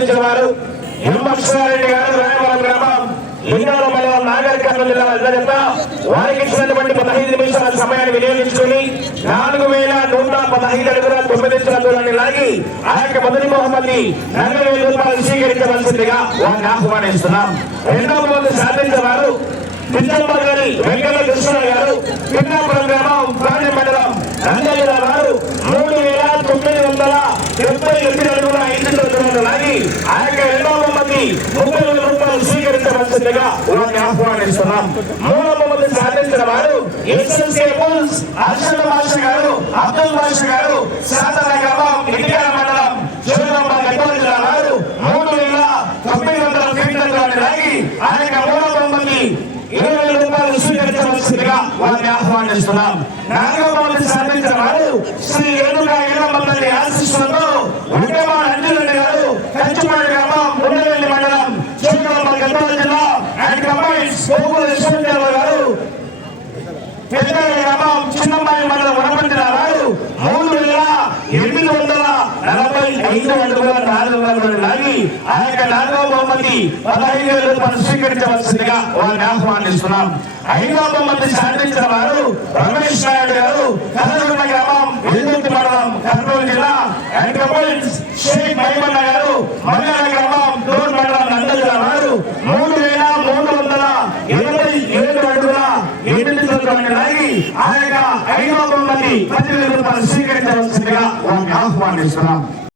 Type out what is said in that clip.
సాధించిన వారు ఎంఎస్ఆరెడ్డి గారు రాయవరం గ్రామం లింగాల మండలం నాగర్ కర్నూలు జిల్లా అధ్యక్షత వారికి ఇచ్చినటువంటి 15 నిమిషాల సమయాన్ని వినియోగించుకుని 4115 అడుగుల 9 ఇంచుల దూరాన్ని లాగి ఆ యొక్క మొదటి బహుమతి 40,000 రూపాయలు స్వీకరించవలసిందిగా వారిని ఆహ్వానిస్తున్నాం. రెండవ మంది సాధించిన వారు పిచ్చంబగని వెంకట కృష్ణ గారు పిన్నాపురం గ్రామం ప్రాణి మండలం నంద్యాల వారు 3,978 అడుగుల 5 ఇంచుల దూరాన్ని లాగి ఆ యొక్క రెండవ బహుమతి 30,000 రూపాయలు స్వీకరించవలసిందిగా వారిని ఆహ్వానిస్తున్నాం. మూడవ మంది సాధించిన వారు ఎస్ఎల్సీ బుల్స్ అర్షద్ భాష గారు అబ్దుల్ భాష గారు సాధన గ్రామం ఇటికాల మండలం జోగులాంబ గద్వాల జిల్లా వారు 3,900 ఫీట్లను లాగి ఆ యొక్క మూడవ బహుమతి 20,000 రూపాయలు స్వీకరించవలసిందిగా వారిని ఆహ్వానిస్తున్నాం. నాలుగవ మంది సాధించిన వారు శ్రీ ఏడుగా ఏడమంది ఆశీస్సులతో ఉద్యమాల అంజులండి గారు కంచుమాడి గ్రామం ఉండవెల్లి మండలం జోగులాంబ గద్వాల జిల్లా అండ్ కంబైన్స్ కోగుల విశ్వవిద్యాలయ గారు పెద్దల గ్రామం చిన్నమ్మాయి మండలం వనపర్తి వారు 3,845 అడుగుల 400 లాగి ఆ యొక్క నాలుగవ బహుమతి 15,000 రూపాయలు స్వీకరించవలసిందిగా వారిని ఆహ్వానిస్తున్నాం. ఐదవ బహుమతి సాధించిన వారు రమేష్ నాయుడు గారు కర్నూలు గ్రామం వెల్దుర్తి మండలం కర్నూలు జిల్లా అండ్ కంబైన్స్ షేక్ మహిమన్న గారు మంగళ గ్రామం డోర్ మండలం నంద్యాల జిల్లా వారు 3,387 అడుగుల 8 ఇంచుల లాగి ఆ యొక్క ఐదవ బహుమతి 10,000 రూపాయలు స్వీకరించవలసిందిగా వారిని ఆహ్వానిస్తున్నాం.